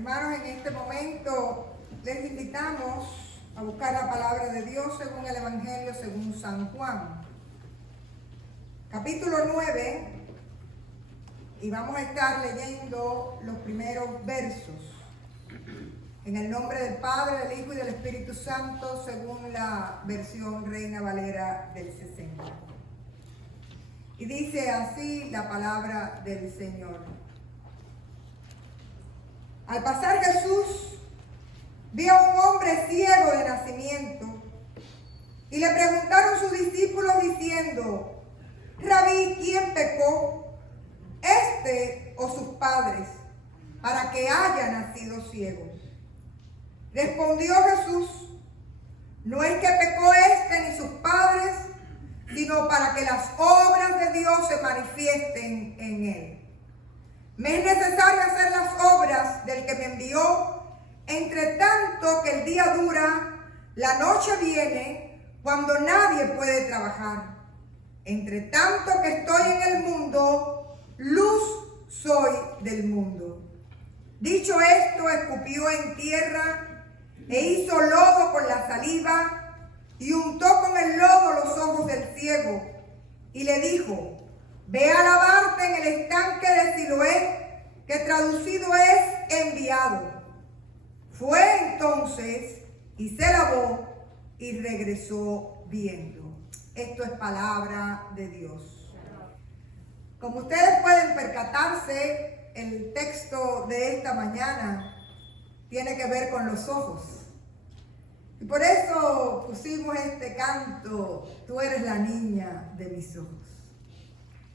Hermanos, en este momento les invitamos a buscar la palabra de Dios según el Evangelio, según San Juan. Capítulo 9, y vamos a estar leyendo los primeros versos. En el nombre del Padre, del Hijo y del Espíritu Santo, según la versión Reina Valera del 60. Y dice así la palabra del Señor. Al pasar Jesús, vio a un hombre ciego de nacimiento, y le preguntaron sus discípulos diciendo: Rabí, ¿quién pecó, este o sus padres, para que haya nacido ciego? Respondió Jesús: no es que pecó este ni sus padres, sino para que las obras de Dios se manifiesten en él. Me es necesario hacer las obras del que me envió, entre tanto que el día dura, la noche viene, cuando nadie puede trabajar. Entre tanto que estoy en el mundo, luz soy del mundo. Dicho esto, escupió en tierra e hizo lodo con la saliva y untó con el lodo los ojos del ciego y le dijo: ve a lavarte en el estanque de Siloé, que traducido es enviado. Fue entonces y se lavó y regresó viendo. Esto es palabra de Dios. Como ustedes pueden percatarse, el texto de esta mañana tiene que ver con los ojos. Y por eso pusimos este canto: tú eres la niña de mis ojos.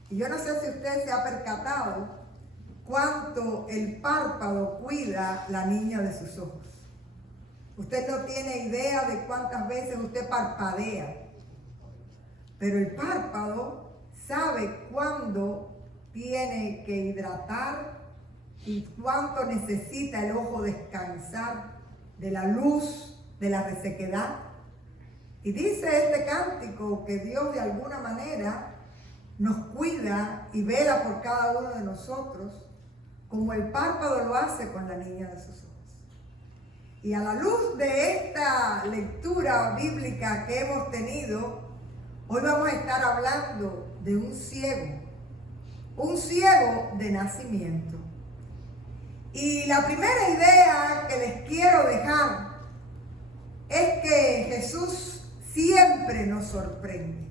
Y yo no sé si usted se ha percatado cuánto el párpado cuida la niña de sus ojos. Usted no tiene idea de cuántas veces usted parpadea, pero el párpado sabe cuándo tiene que hidratar y cuánto necesita el ojo descansar de la luz, de la resequedad. Y dice este cántico que Dios de alguna manera nos cuida y vela por cada uno de nosotros, como el párpado lo hace con la niña de sus ojos. Y a la luz de esta lectura bíblica que hemos tenido, hoy vamos a estar hablando de un ciego de nacimiento. Y la primera idea que les quiero dejar es que Jesús siempre nos sorprende.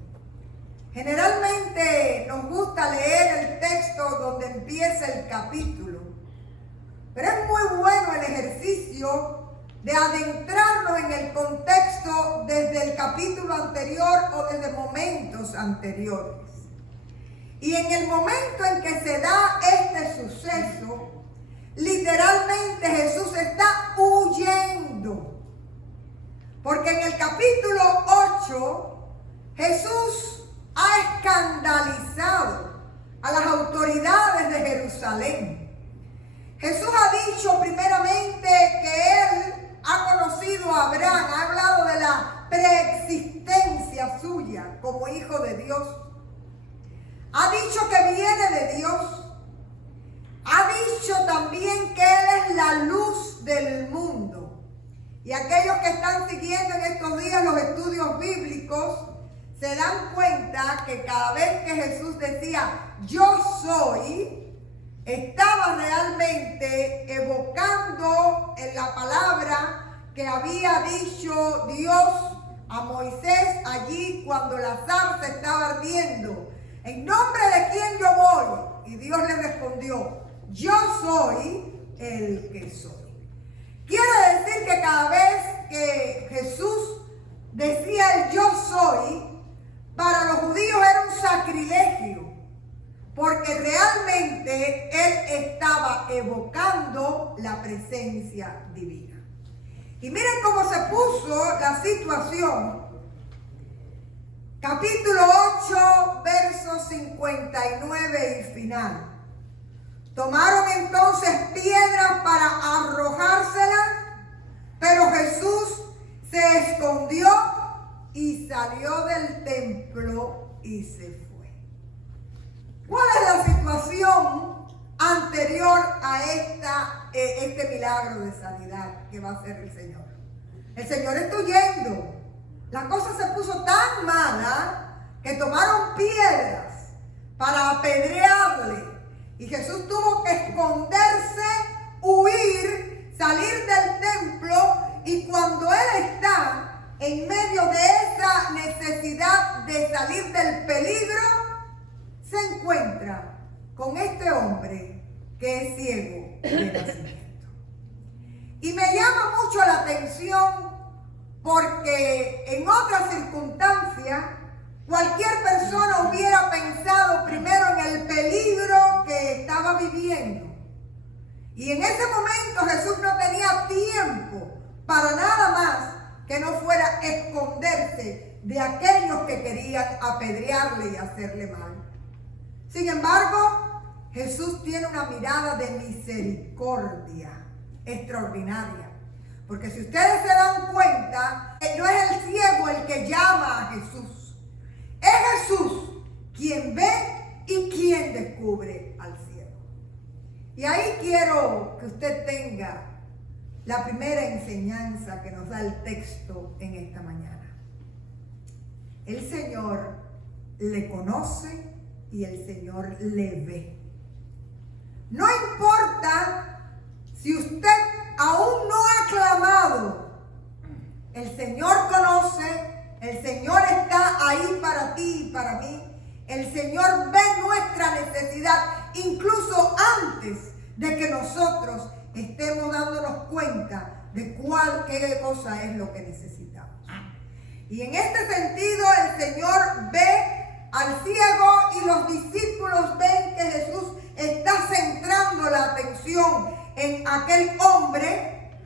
Generalmente nos gusta leer el texto donde empieza el capítulo, pero es muy bueno el ejercicio de adentrarnos en el contexto desde el capítulo anterior o desde momentos anteriores. Y en el momento en que se da este suceso, literalmente Jesús está huyendo. Porque en el capítulo 8, Jesús ha escandalizado a las autoridades de Jerusalén. Jesús ha dicho primeramente que Él ha conocido a Abraham, ha hablado de la preexistencia suya como hijo de Dios. Ha dicho que viene de Dios. Ha dicho también que Él es la luz del mundo. Y aquellos que están siguiendo en estos días los estudios bíblicos se dan cuenta que cada vez que Jesús decía yo soy, estaba realmente evocando en la palabra que había dicho Dios a Moisés allí cuando la zarza estaba ardiendo: ¿en nombre de quién yo voy? Y Dios le respondió: yo soy el que soy. Quiere decir que cada vez que Jesús decía el yo soy, para los judíos era un sacrilegio, porque realmente Él estaba evocando la presencia divina. Y miren cómo se puso la situación. Capítulo 8, versos 59 y final. Tomaron entonces piedras para arrojárselas, pero Jesús se escondió y salió del templo y se fue. ¿Cuál es la situación anterior a este este milagro de sanidad que va a hacer el Señor. El Señor está huyendo. La cosa se puso tan mala que tomaron piedras para apedrearle. Y Jesús tuvo que esconderse, huir, salir del templo. Y cuando Él está en medio de esa necesidad de salir del peligro, se encuentra con este hombre que es ciego de nacimiento. Y me llama mucho la atención porque en otras circunstancias cualquier persona hubiera pensado primero en el peligro que estaba viviendo. Y en ese momento Jesús no tenía tiempo para nada más que no fuera esconderse de aquellos que querían apedrearle y hacerle mal. Sin embargo, Jesús tiene una mirada de misericordia extraordinaria. Porque si ustedes se dan cuenta, no es el ciego el que llama a Jesús. Es Jesús quien ve y quien descubre al ciego. Y ahí quiero que usted tenga la primera enseñanza que nos da el texto en esta mañana. El Señor le conoce y el Señor le ve. No importa si usted aún no ha clamado, el Señor conoce, el Señor está ahí para ti y para mí. El Señor ve nuestra necesidad incluso antes de que nosotros estemos dándonos cuenta de qué cosa es lo que necesitamos. Y en este sentido el Señor ve al ciego y los discípulos ven que Jesús está centrando la atención en aquel hombre,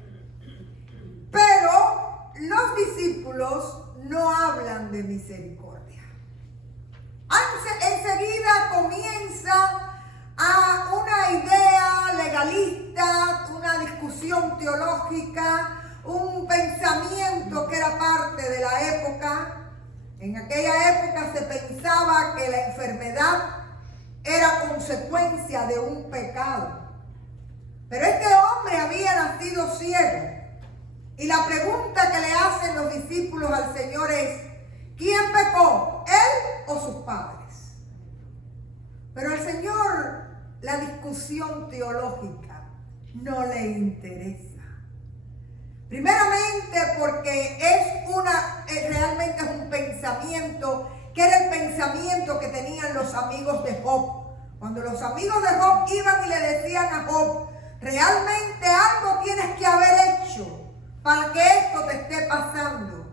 pero los discípulos no hablan de misericordia. Enseguida comienza a una idea legalista, una discusión teológica, un pensamiento que era parte de la época. En aquella época se pensaba que la enfermedad era consecuencia de un pecado. Pero este hombre había nacido ciego. Y la pregunta que le hacen los discípulos al Señor es: ¿quién pecó, él o sus padres? Pero al Señor la discusión teológica no le interesa. Primeramente porque realmente es un pensamiento que era el pensamiento que tenían los amigos de Job. Cuando los amigos de Job iban y le decían a Job: realmente algo tienes que haber hecho para que esto te esté pasando.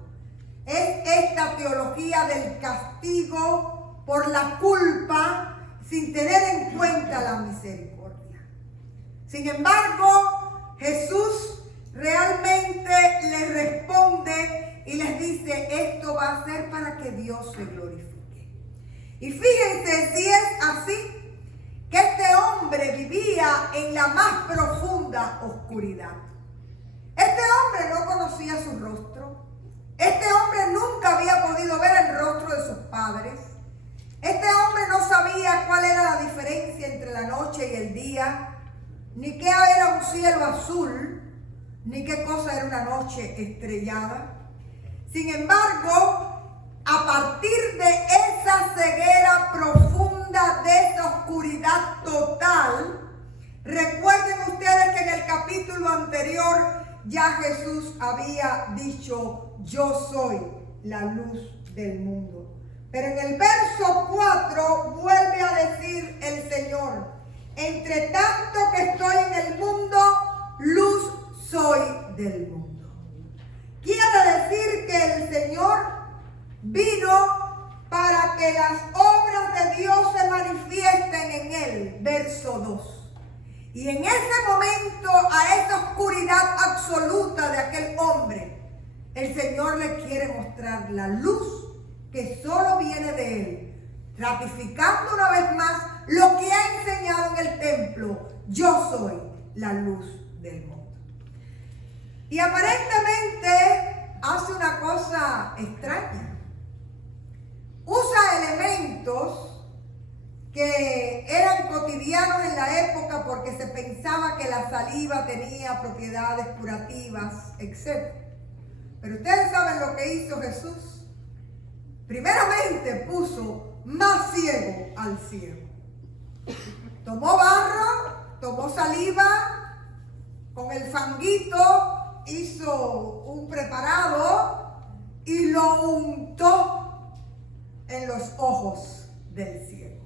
Es esta teología del castigo por la culpa sin tener en cuenta la misericordia. Sin embargo, Jesús realmente les responde y les dice: esto va a ser para que Dios se glorifique. Y fíjense si es así, que este hombre vivía en la más profunda oscuridad. Este hombre no conocía su rostro. Este hombre nunca había podido ver el rostro de sus padres. Este hombre no sabía cuál era la diferencia entre la noche y el día, ni qué era un cielo azul, ni qué cosa era una noche estrellada. Sin embargo, a partir de esa ceguera profunda, de esa oscuridad total, recuerden ustedes que en el capítulo anterior ya Jesús había dicho: yo soy la luz del mundo. Pero en el verso 4 vuelve a decir el Señor: entre tanto que estoy en el mundo, luz soy del mundo. Quiere decir que el Señor vino para que las obras de Dios se manifiesten en él. Verso 2. Y en ese momento, a esa oscuridad absoluta de aquel hombre, el Señor le quiere mostrar la luz que solo viene de él, ratificando una vez más lo que ha enseñado en el templo: yo soy la luz del mundo. Y aparentemente hace una cosa extraña. Usa elementos que eran cotidianos en la época porque se pensaba que la saliva tenía propiedades curativas, etc. Pero ustedes saben lo que hizo Jesús. Primeramente puso más ciego al ciego. Tomó barro, tomó saliva, con el fanguito hizo un preparado y lo untó en los ojos del ciego.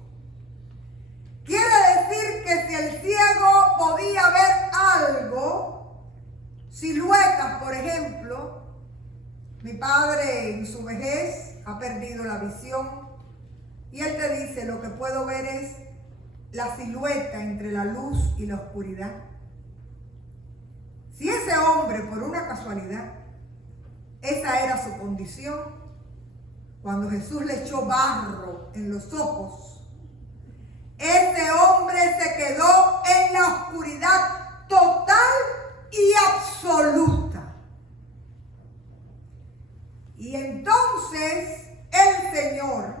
Quiere decir que si el ciego podía ver algo, siluetas, por ejemplo, mi padre en su vejez ha perdido la visión y él te dice, lo que puedo ver es la silueta entre la luz y la oscuridad. Si ese hombre, por una casualidad, esa era su condición, cuando Jesús le echó barro en los ojos, ese hombre se quedó en la oscuridad total y absoluta. Y entonces el Señor,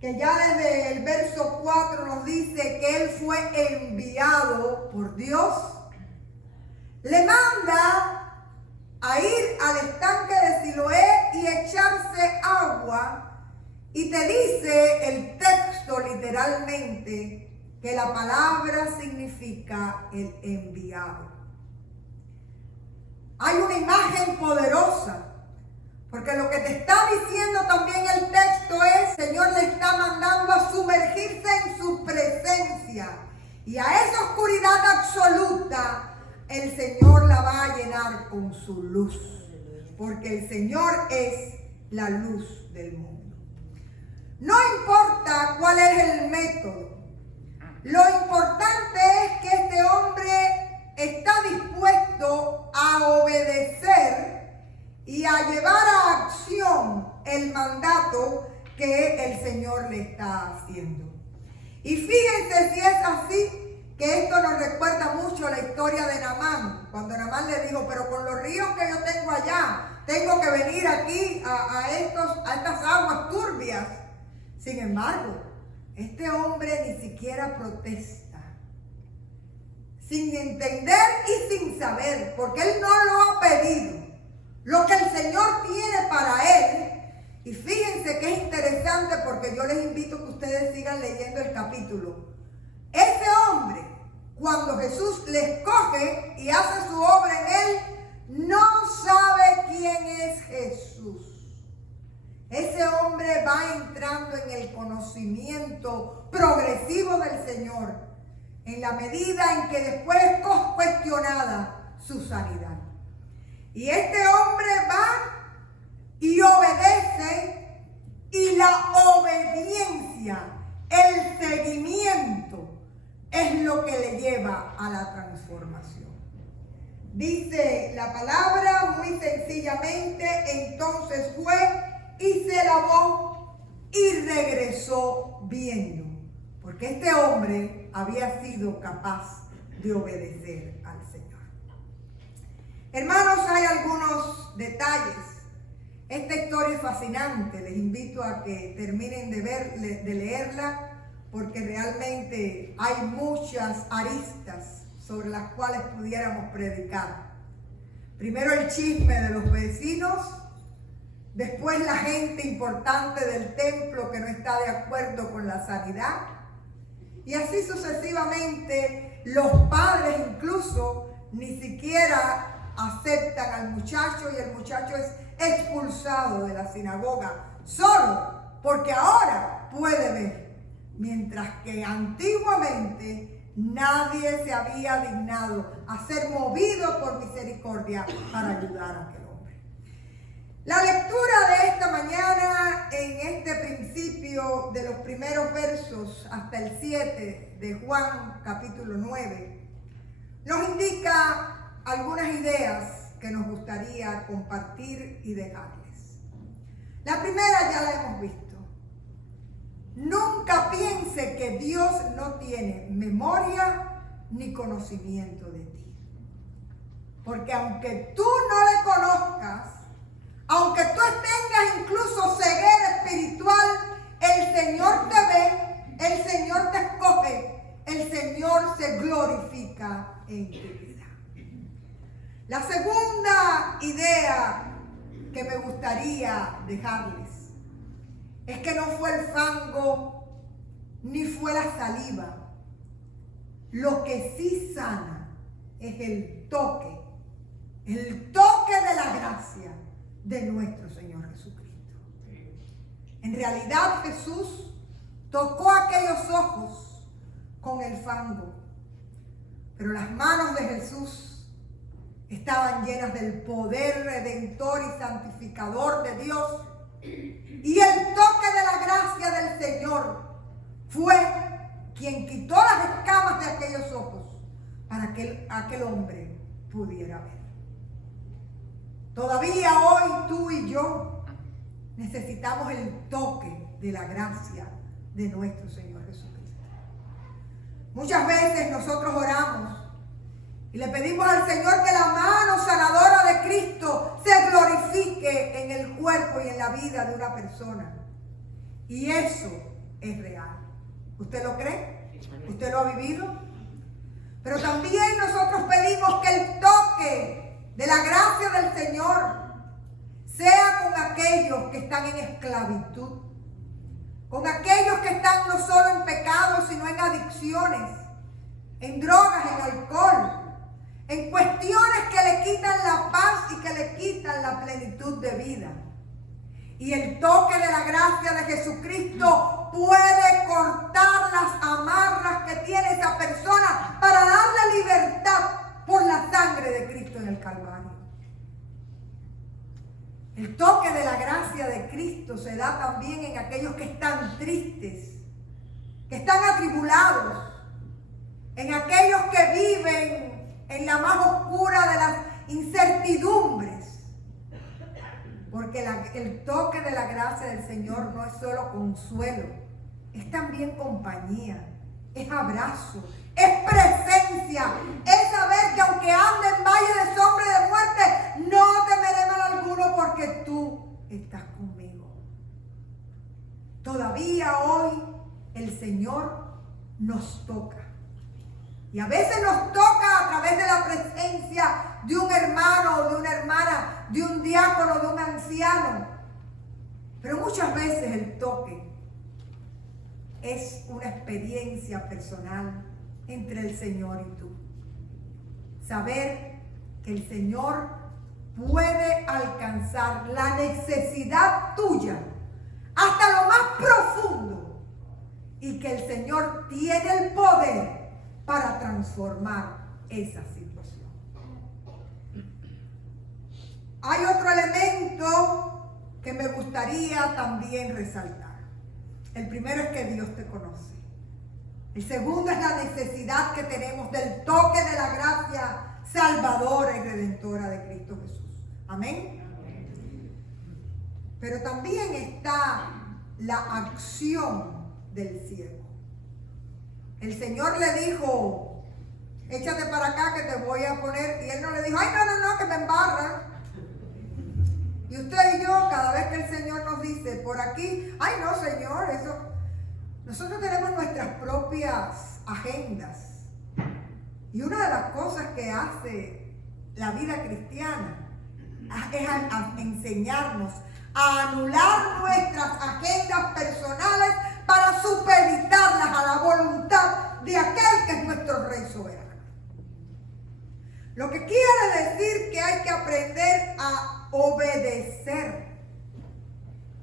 que ya desde el verso 4 nos dice que Él fue enviado por Dios, le manda a ir al estanque de Siloé y echarse agua. Y te dice el texto literalmente que la palabra significa el enviado. Hay una imagen poderosa, porque lo que te está diciendo también el texto es, el Señor le está mandando a sumergirse en su presencia. Y a esa oscuridad absoluta, el Señor la va a llenar con su luz, porque el Señor es la luz del mundo. No importa cuál es el método, lo importante es que este hombre está dispuesto a obedecer y a llevar a acción el mandato que el Señor le está haciendo. Y fíjense si es así, que esto nos recuerda mucho la historia de Naamán, cuando Naamán le dijo, pero con los ríos que yo tengo allá, tengo que venir aquí a estas aguas turbias. Sin embargo, este hombre ni siquiera protesta, sin entender y sin saber, porque él no lo ha pedido, lo que el Señor tiene para él. Y fíjense que es interesante, porque yo les invito a que ustedes sigan leyendo el capítulo. Ese hombre, cuando Jesús le escoge y hace su obra en él, no sabe quién es Jesús. Ese hombre va entrando en el conocimiento progresivo del Señor, en la medida en que después es cuestionada su sanidad. Y este hombre va y obedece, y la obediencia, el seguimiento, es lo que le lleva a la transformación. Dice la palabra muy sencillamente, entonces fue y se lavó y regresó viendo, porque este hombre había sido capaz de obedecer al Señor. Hermanos, hay algunos detalles. Esta historia es fascinante. Les invito a que terminen de leerla, porque realmente hay muchas aristas sobre las cuales pudiéramos predicar. Primero el chisme de los vecinos, después la gente importante del templo que no está de acuerdo con la sanidad, y así sucesivamente. Los padres incluso ni siquiera aceptan al muchacho, y el muchacho es expulsado de la sinagoga solo porque ahora puede ver, mientras que antiguamente nadie se había dignado a ser movido por misericordia para ayudar a aquel hombre. La lectura de esta mañana, en este principio de los primeros versos hasta el 7 de Juan capítulo 9, nos indica algunas ideas que nos gustaría compartir y dejarles. La primera ya la hemos visto. Nunca piense que Dios no tiene memoria ni conocimiento de ti. Porque aunque tú no le conozcas, aunque tú tengas incluso ceguera espiritual, el Señor te ve el Señor te escoge, el Señor se glorifica en tu vida. La segunda idea que me gustaría dejarles es que no fue el fango ni fue la saliva. Lo que sí sana es el toque de la gracia de nuestro Señor Jesucristo. En realidad Jesús tocó aquellos ojos con el fango, pero las manos de Jesús estaban llenas del poder redentor y santificador de Dios, y el toque de la gracia del Señor fue quien quitó las escamas de aquellos ojos para que aquel hombre pudiera ver. Todavía hoy tú y yo necesitamos el toque de la gracia de nuestro Señor Jesucristo. Muchas veces nosotros oramos y le pedimos al Señor que la mano sanadora de Cristo se glorifique en el cuerpo y en la vida de una persona. Y eso es real. ¿Usted lo cree? ¿Usted lo ha vivido? Pero también nosotros pedimos que el toque de la gracia del Señor sea con aquellos que están en esclavitud, con aquellos que están no solo en pecados, sino en adicciones, en drogas, en alcohol, en cuestiones que le quitan la paz y que le quitan la plenitud de vida. Y el toque de la gracia de Jesucristo puede cortar las amarras que tiene esa persona para darle libertad por la sangre de Cristo en el Calvario. El toque de la gracia de Cristo se da también en aquellos que están tristes, que están atribulados, en aquellos que viven en la más oscura de las incertidumbres. Porque el toque de la gracia del Señor no es solo consuelo, es también compañía, es abrazo, es presencia, es saber que aunque ande en valle de sombra y de muerte, no temeré mal alguno porque tú estás conmigo. Todavía hoy el Señor nos toca. Y a veces nos toca a través de la presencia de un hermano o de una hermana, de un diácono, de un anciano. Pero muchas veces el toque es una experiencia personal entre el Señor y tú. Saber que el Señor puede alcanzar la necesidad tuya hasta lo más profundo y que el Señor tiene el poder para transformar esa situación. Hay otro elemento que me gustaría también resaltar. El primero es que Dios te conoce. El segundo es la necesidad que tenemos del toque de la gracia salvadora y redentora de Cristo Jesús. Amén. Pero también está la acción del ciego. El Señor le dijo, échate para acá que te voy a poner. Y él no le dijo, ay, no, que me embarran. Y usted y yo, cada vez que el Señor nos dice por aquí, ay, no, Señor, eso. Nosotros tenemos nuestras propias agendas. Y una de las cosas que hace la vida cristiana es enseñarnos a anular nuestras agendas personales para supeditarlas a la voluntad de aquel que es nuestro Rey soberano. Lo que quiere decir que hay que aprender a obedecer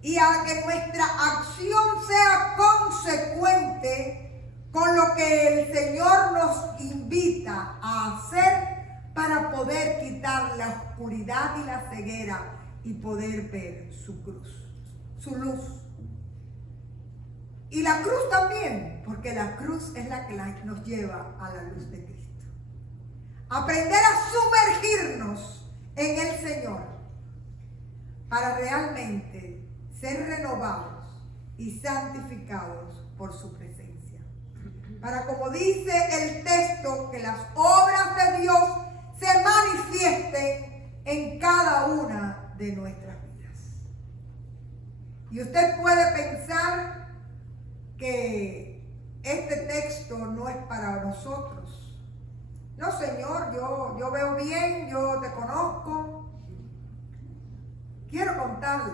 y a que nuestra acción sea consecuente con lo que el Señor nos invita a hacer para poder quitar la oscuridad y la ceguera y poder ver su cruz, su luz. Y la cruz también, porque la cruz es la que nos lleva a la luz de Cristo. Aprender a sumergirnos en el Señor para realmente ser renovados y santificados por su presencia. Para, como dice el texto, que las obras de Dios se manifiesten en cada una de nuestras vidas. Y usted puede pensar que este texto no es para nosotros. No, Señor, yo veo bien, yo te conozco. Quiero contarle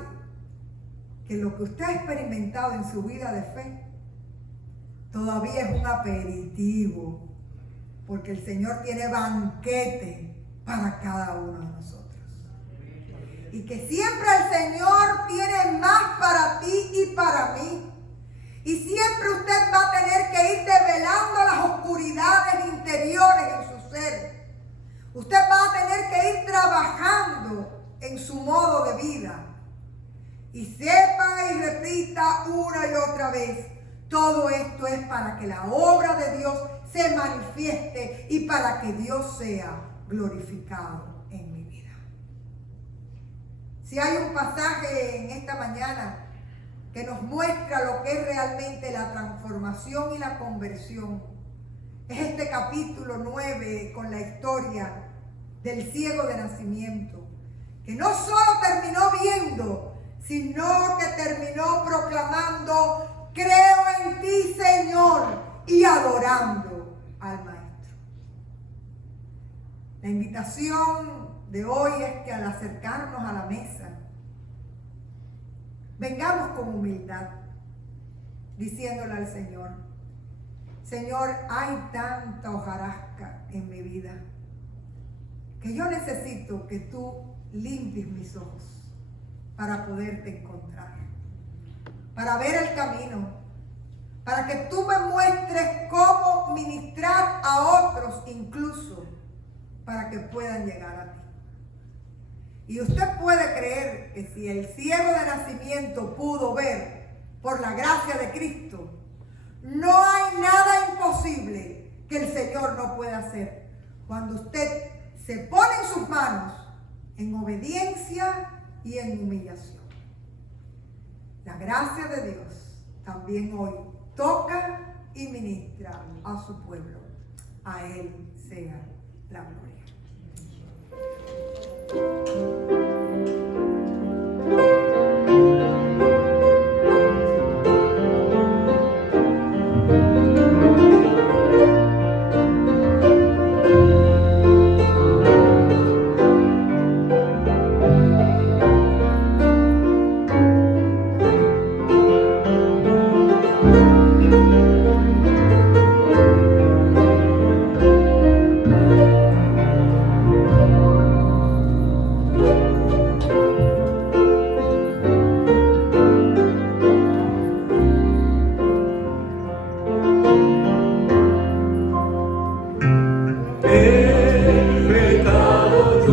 que lo que usted ha experimentado en su vida de fe todavía es un aperitivo, porque el Señor tiene banquete para cada uno de nosotros. Y que siempre el Señor tiene más para ti y para mí. Y siempre usted va a tener que ir develando las oscuridades interiores en su ser. Usted va a tener que ir trabajando en su modo de vida. Y sepa y repita una y otra vez, todo esto es para que la obra de Dios se manifieste y para que Dios sea glorificado en mi vida. Si hay un pasaje en esta mañana que nos muestra lo que es realmente la transformación y la conversión, es este capítulo 9 con la historia del ciego de nacimiento, que no solo terminó viendo, sino que terminó proclamando: creo en ti, Señor, y adorando al Maestro. La invitación de hoy es que al acercarnos a la mesa, vengamos con humildad, diciéndole al Señor: Señor, hay tanta hojarasca en mi vida que yo necesito que tú limpies mis ojos para poderte encontrar, para ver el camino, para que tú me muestres cómo ministrar a otros, incluso para que puedan llegar a ti. Y usted puede creer que si el ciego de nacimiento pudo ver por la gracia de Cristo, no hay nada imposible que el Señor no pueda hacer cuando usted se pone en sus manos en obediencia y en humillación. La gracia de Dios también hoy toca y ministra a su pueblo. A Él sea la gloria. El pecado